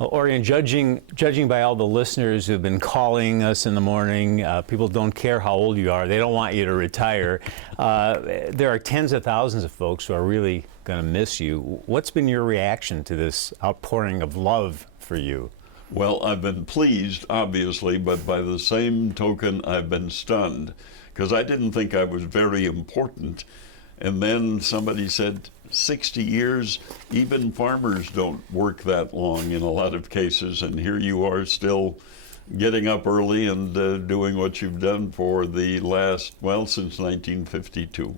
Orion, judging by all the listeners who've been calling us in the morning, people don't care how old you are. They don't want you to retire. There are tens of thousands of folks who are really going to miss you. What's been your reaction to this outpouring of love for you? Well, I've been pleased, obviously, but by the same token, I've been stunned, because I didn't think I was very important. And then somebody said, 60 years, even farmers don't work that long in a lot of cases, and here you are still getting up early and doing what you've done for the last, well, since 1952.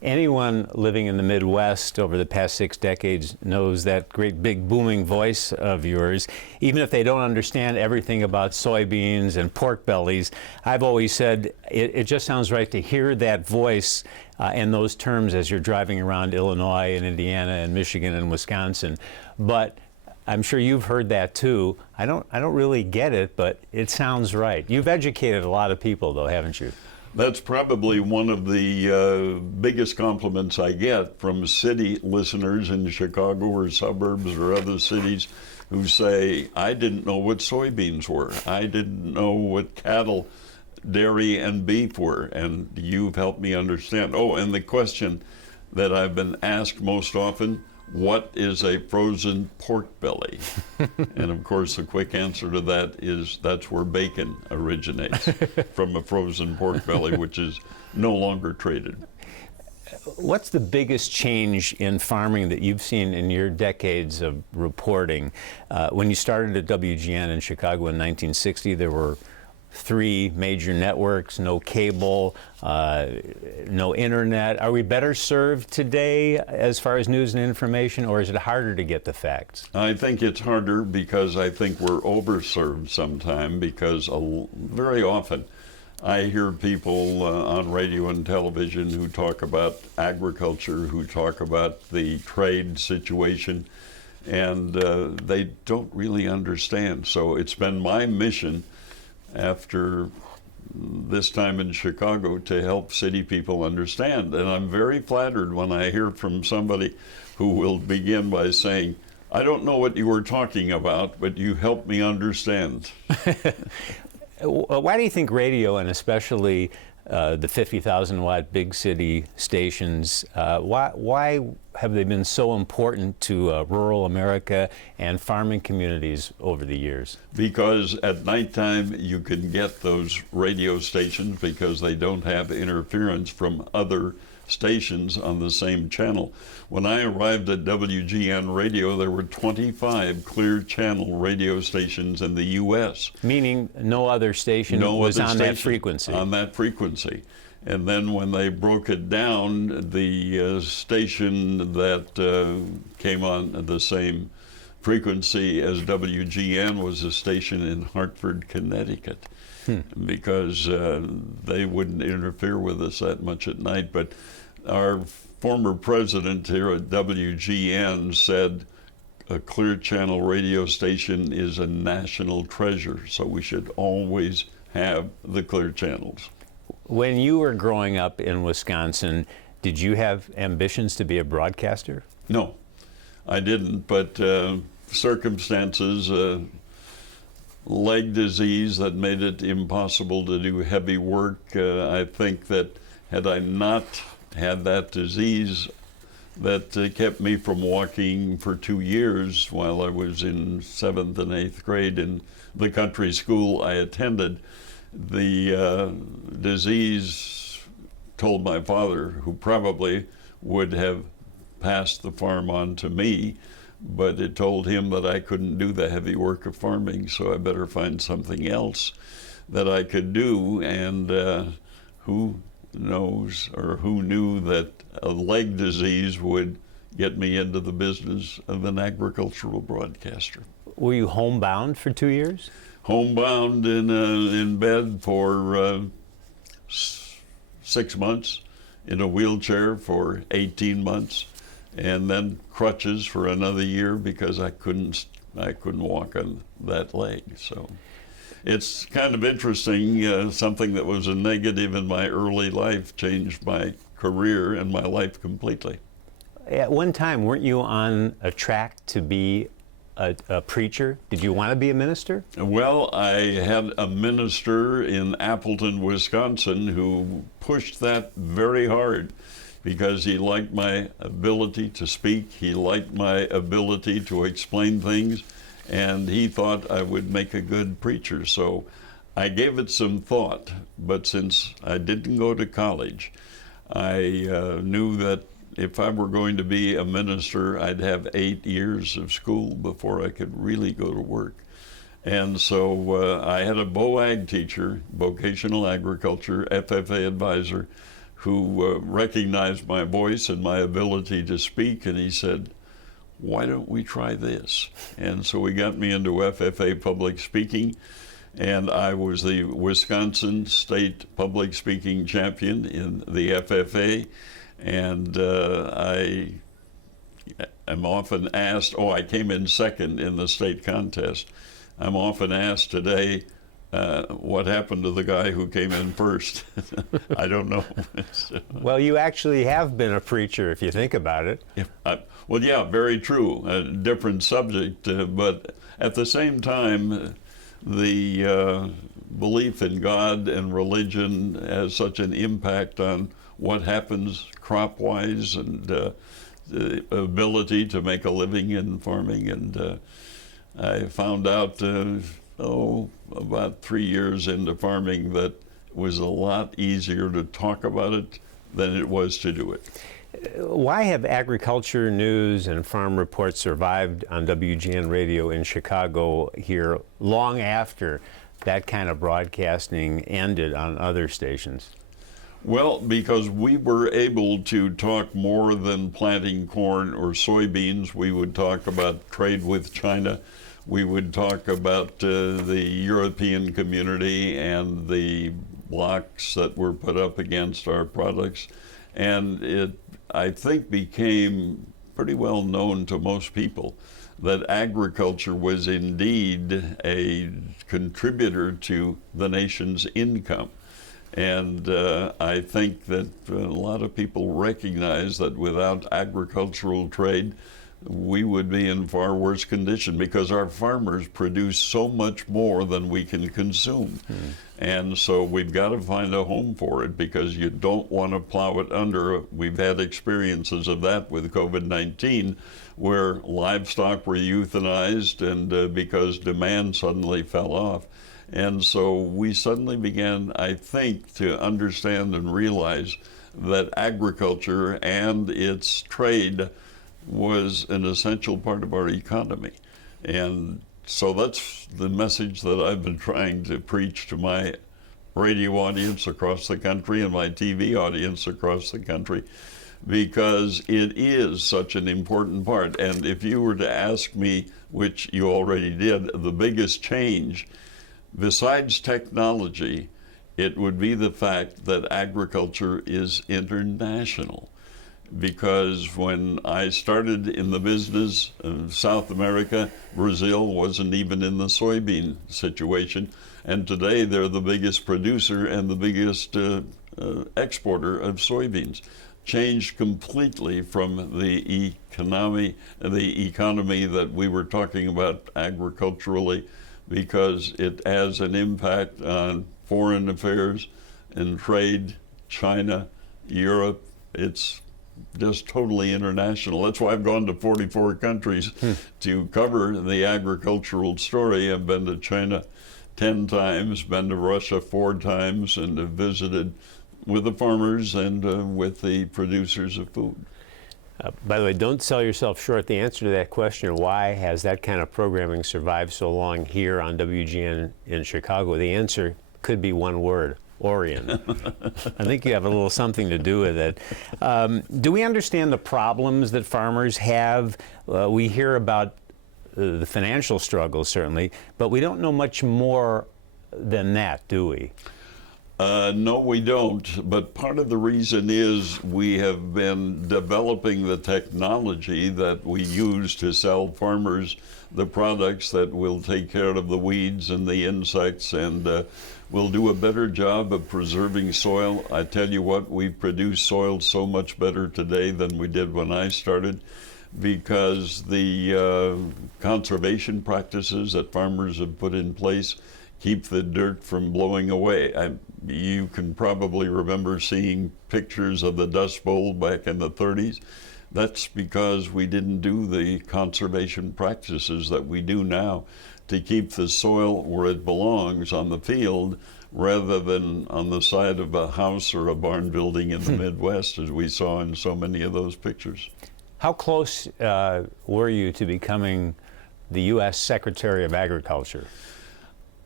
Anyone living in the Midwest over the past 6 decades knows that great big booming voice of yours. Even if they don't understand everything about soybeans and pork bellies, I've always said it just sounds right to hear that voice in those terms as you're driving around Illinois and Indiana and Michigan and Wisconsin. But I'm sure you've heard that too. I don't really get it, but it sounds right. You've educated a lot of people though, haven't you? That's probably one of the biggest compliments I get from city listeners in Chicago or suburbs or other cities who say, I didn't know what soybeans were. I didn't know what cattle, dairy, and beef were, and you've helped me understand. Oh, and the question that I've been asked most often, what is a frozen pork belly? And of course, the quick answer to that is that's where bacon originates, from a frozen pork belly, which is no longer traded. What's the biggest change in farming that you've seen in your decades of reporting? When you started at WGN in Chicago in 1960, there were 3 major networks, no cable, no internet. Are we better served today as far as news and information, or is it harder to get the facts? I think it's harder because I think we're overserved sometime, because very often I hear people on radio and television who talk about agriculture, who talk about the trade situation, and they don't really understand. So it's been my mission after this time in Chicago to help city people understand. And I'm very flattered when I hear from somebody who will begin by saying, I don't know what you were talking about, but you helped me understand. Why do you think radio, and especially the 50,000 watt big city stations, why have they been so important to rural America and farming communities over the years? Because at nighttime you can get those radio stations because they don't have interference from other stations on the same channel. When I arrived at WGN Radio, there were 25 clear channel radio stations in the U.S. Meaning no other station was on that frequency. On that frequency. And then when they broke it down, the station that came on the same frequency as WGN was a station in Hartford, Connecticut, because they wouldn't interfere with us that much at night. But our former president here at WGN said a clear channel radio station is a national treasure, so we should always have the clear channels. When you were growing up in Wisconsin, did you have ambitions to be a broadcaster? No, I didn't, but circumstances, leg disease that made it impossible to do heavy work. I think that had I not had that disease that kept me from walking for 2 years while I was in 7th and 8th grade in the country school I attended, the disease told my father, who probably would have passed the farm on to me, but it told him that I couldn't do the heavy work of farming, so I better find something else that I could do. And who knows, or who knew that a leg disease would get me into the business of an agricultural broadcaster. Were you homebound for 2 years? Homebound in bed for 6 months, in a wheelchair for 18 months, and then crutches for another year because I couldn't walk on that leg. So it's kind of interesting. Something that was a negative in my early life changed my career and my life completely. At one time, weren't you on a track to be a preacher? Did you want to be a minister? Well, I had a minister in Appleton, Wisconsin, who pushed that very hard because he liked my ability to speak, he liked my ability to explain things, and he thought I would make a good preacher. So I gave it some thought, but since I didn't go to college, I knew that if I were going to be a minister, I'd have 8 years of school before I could really go to work. And so I had a BOAG teacher, vocational agriculture, FFA advisor, who recognized my voice and my ability to speak, and he said, "Why don't we try this?" And so he got me into FFA public speaking, and I was the Wisconsin State Public Speaking Champion in the FFA. And I am often asked, I came in second in the state contest. I'm often asked today, what happened to the guy who came in first? I don't know. Well, you actually have been a preacher, if you think about it. Well, yeah, very true. A different subject, but at the same time, the belief in God and religion has such an impact on what happens crop-wise and the ability to make a living in farming. And I found out, about 3 years into farming, that it was a lot easier to talk about it than it was to do it. Why have agriculture news and farm reports survived on WGN radio in Chicago here long after that kind of broadcasting ended on other stations? Well, because we were able to talk more than planting corn or soybeans. We would talk about trade with China. We would talk about the European community and the blocks that were put up against our products. And it, I think, became pretty well known to most people that agriculture was indeed a contributor to the nation's income. And I think that a lot of people recognize that without agricultural trade, we would be in far worse condition because our farmers produce so much more than we can consume. And so we've got to find a home for it because you don't want to plow it under. We've had experiences of that with COVID-19 where livestock were euthanized and because demand suddenly fell off. And so we suddenly began, I think, to understand and realize that agriculture and its trade was an essential part of our economy. And so that's the message that I've been trying to preach to my radio audience across the country and my TV audience across the country, because it is such an important part. And if you were to ask me, which you already did, the biggest change, besides technology, it would be the fact that agriculture is international. Because when I started in the business of South America, Brazil wasn't even in the soybean situation. And today they're the biggest producer and the biggest exporter of soybeans. Changed completely from the economy that we were talking about agriculturally, because it has an impact on foreign affairs and trade, China, Europe. It's just totally international. That's why I've gone to 44 countries to cover the agricultural story. I've been to China 10 times, been to Russia 4 times, and have visited with the farmers and with the producers of food. By the way, don't sell yourself short. The answer to that question, why has that kind of programming survived so long here on WGN in Chicago, the answer could be one word: Orion. I think you have a little something to do with it. Do we understand the problems that farmers have? We hear about the financial struggles, certainly, but we don't know much more than that, do we? No, we don't. But part of the reason is we have been developing the technology that we use to sell farmers the products that will take care of the weeds and the insects, and we'll do a better job of preserving soil. I tell you what, we produce soil so much better today than we did when I started, because the conservation practices that farmers have put in place keep the dirt from blowing away. You can probably remember seeing pictures of the Dust Bowl back in the 30s. That's because we didn't do the conservation practices that we do now to keep the soil where it belongs on the field rather than on the side of a house or a barn building in the Midwest, as we saw in so many of those pictures. How close were you to becoming the U.S. Secretary of Agriculture?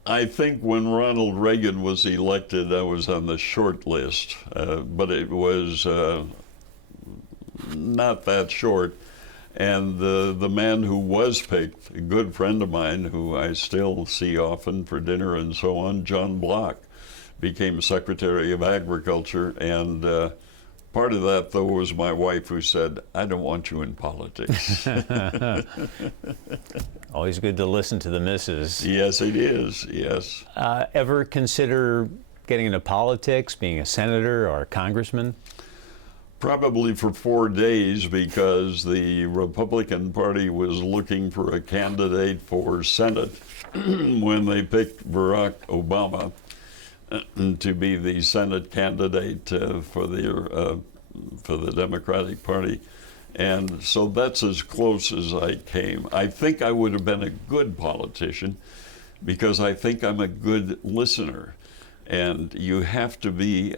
I think when Ronald Reagan was elected, I was on the short list, but it was not that short. And the man who was picked, a good friend of mine who I still see often for dinner and so on, John Block, became Secretary of Agriculture. And part of that, though, was my wife who said, "I don't want you in politics." Always good to listen to the missus. Yes, it is, yes. Ever consider getting into politics, being a senator or a congressman? Probably for 4 days, because the Republican Party was looking for a candidate for Senate when they picked Barack Obama to be the Senate candidate for the Democratic Party. And so that's as close as I came. I think I would have been a good politician because I think I'm a good listener. And you have to be,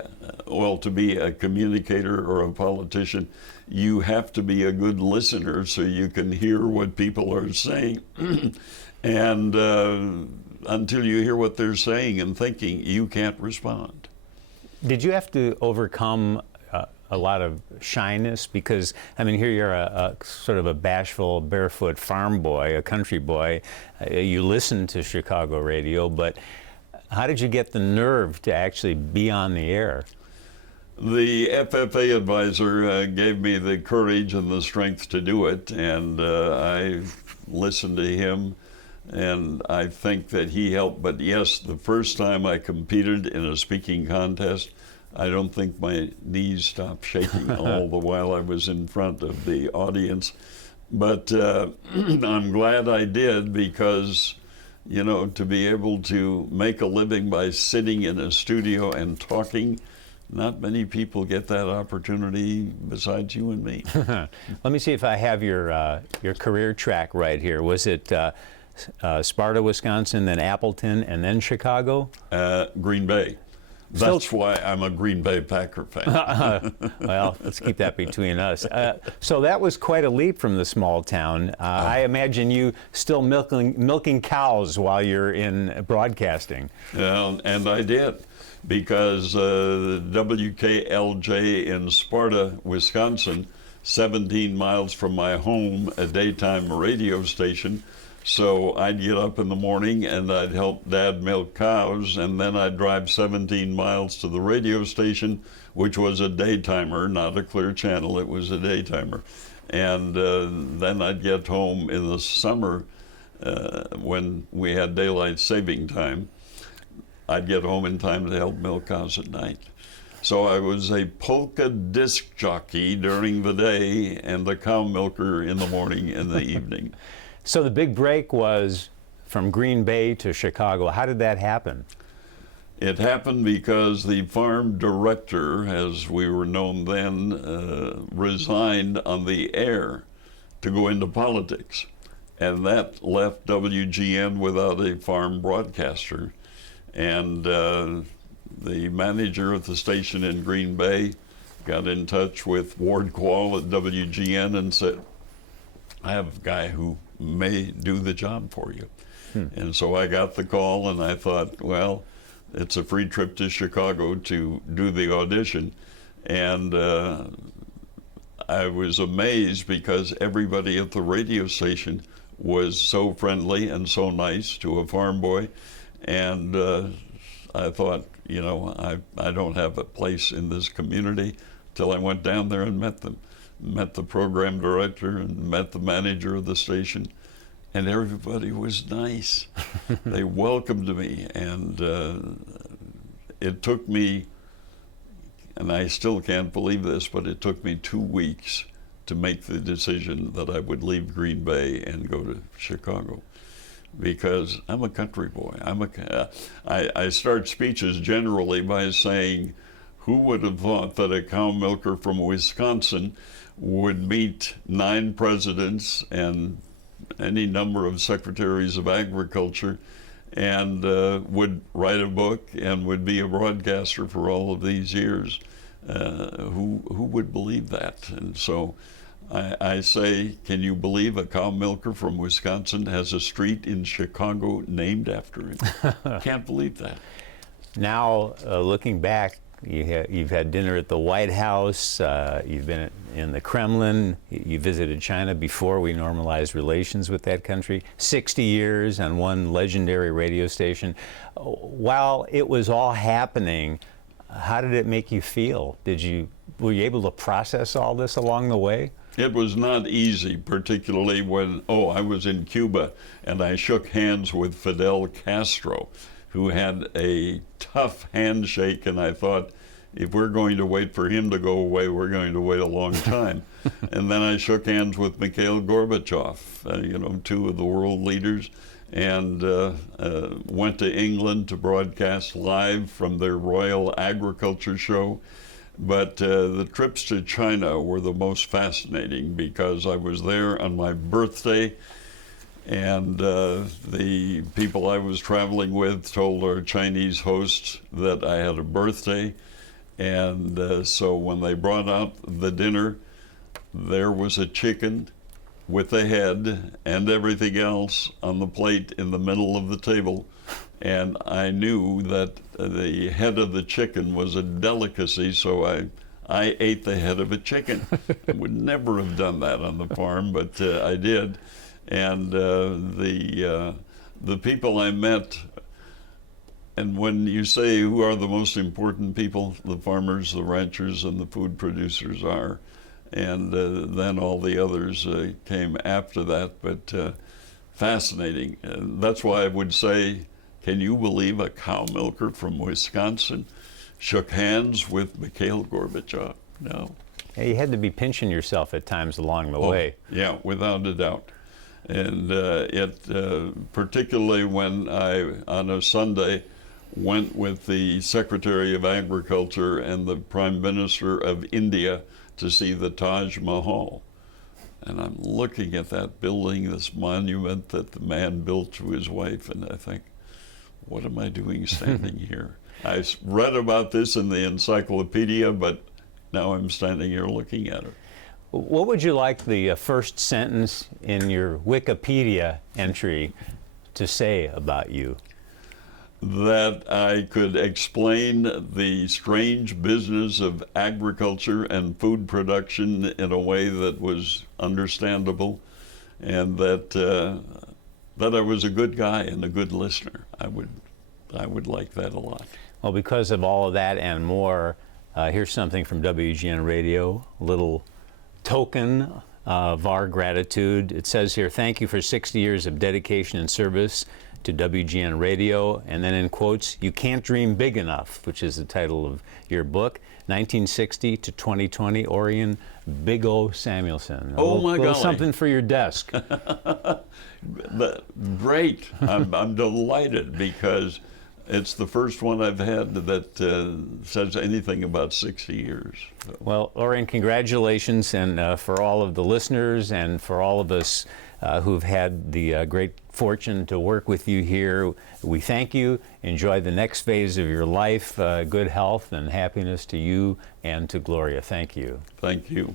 to be a communicator or a politician, you have to be a good listener so you can hear what people are saying. And until you hear what they're saying and thinking, you can't respond. Did you have to overcome a lot of shyness? Because, I mean, here you're a sort of a bashful, barefoot farm boy, a country boy. You listen to Chicago radio, but how did you get the nerve to actually be on the air? The FFA advisor gave me the courage and the strength to do it, and I listened to him, and I think that he helped. But yes, the first time I competed in a speaking contest, I don't think my knees stopped shaking all the while I was in front of the audience. But I'm glad I did, because to be able to make a living by sitting in a studio and talking, not many people get that opportunity besides you and me. Let me see if I have your career track right here. Was it Sparta, Wisconsin, then Appleton, and then Chicago? Green Bay. That's why I'm a Green Bay Packer fan. Well, let's keep that between us. So that was quite a leap from the small town. I imagine you still milking cows while you're in broadcasting. Yeah, and I did, because WKLJ in Sparta, Wisconsin, 17 miles from my home, a daytime radio station. So I'd get up in the morning and I'd help Dad milk cows, and then I'd drive 17 miles to the radio station, which was a daytimer, not a clear channel, it was a daytimer. And then I'd get home in the summer when we had daylight saving time. I'd get home in time to help milk cows at night. So I was a polka disc jockey during the day and a cow milker in the morning and the evening. So the big break was from Green Bay to Chicago. How did that happen? It happened because the farm director, as we were known then, resigned on the air to go into politics. And that left WGN without a farm broadcaster. And the manager of the station in Green Bay got in touch with Ward Quall at WGN and said, "I have a guy who may do the job for you." And so I got the call, and I thought, well, it's a free trip to Chicago to do the audition. And I was amazed because everybody at the radio station was so friendly and so nice to a farm boy. And I thought, I don't have a place in this community, till I went down there and met them. Met the program director and met the manager of the station, and everybody was nice. They welcomed me, and it took me, and I still can't believe this, but it took me 2 weeks to make the decision that I would leave Green Bay and go to Chicago, because I'm a country boy. I start speeches generally by saying, who would have thought that a cow milker from Wisconsin would meet 9 presidents and any number of secretaries of agriculture, and would write a book and would be a broadcaster for all of these years? Who would believe that? And so I say, can you believe a cow milker from Wisconsin has a street in Chicago named after him? Can't believe that. Now, looking back, you've had dinner at the White House, you've been in the Kremlin, you visited China before we normalized relations with that country, 60 years on one legendary radio station. While it was all happening, how did it make you feel? Were you able to process all this along the way? It was not easy, particularly when, I was in Cuba and I shook hands with Fidel Castro, who had a tough handshake, and I thought, if we're going to wait for him to go away, we're going to wait a long time. And then I shook hands with Mikhail Gorbachev, 2 of the world leaders, and went to England to broadcast live from their Royal Agriculture Show. But the trips to China were the most fascinating, because I was there on my birthday, and the people I was traveling with told our Chinese hosts that I had a birthday. And so when they brought out the dinner, there was a chicken with the head and everything else on the plate in the middle of the table. And I knew that the head of the chicken was a delicacy, so I ate the head of a chicken. I would never have done that on the farm, but I did. And the people I met, and when you say who are the most important people, the farmers, the ranchers, and the food producers are. And then all the others came after that, but fascinating. That's why I would say, can you believe a cow milker from Wisconsin shook hands with Mikhail Gorbachev? No. Yeah, you had to be pinching yourself at times along the way. Yeah, without a doubt. And particularly when I, on a Sunday, went with the Secretary of Agriculture and the Prime Minister of India to see the Taj Mahal. And I'm looking at that building, this monument that the man built to his wife, and I think, what am I doing standing here? I read about this in the encyclopedia, but now I'm standing here looking at it. What would you like the first sentence in your Wikipedia entry to say about you? That I could explain the strange business of agriculture and food production in a way that was understandable, and that I was a good guy and a good listener. I would like that a lot. Well, because of all of that and more, here's something from WGN Radio, a little token of our gratitude. It says here, thank you for 60 years of dedication and service to WGN Radio, and then in quotes, you can't dream big enough, which is the title of your book, 1960 to 2020, Orion, Big O Samuelson. Oh my God! Something for your desk. Great! I'm delighted, because it's the first one I've had that says anything about 60 years. So. Well, Orion, congratulations, and for all of the listeners and for all of us who've had the great fortune to work with you here, we thank you. Enjoy the next phase of your life. Good health and happiness to you and to Gloria. Thank you. Thank you.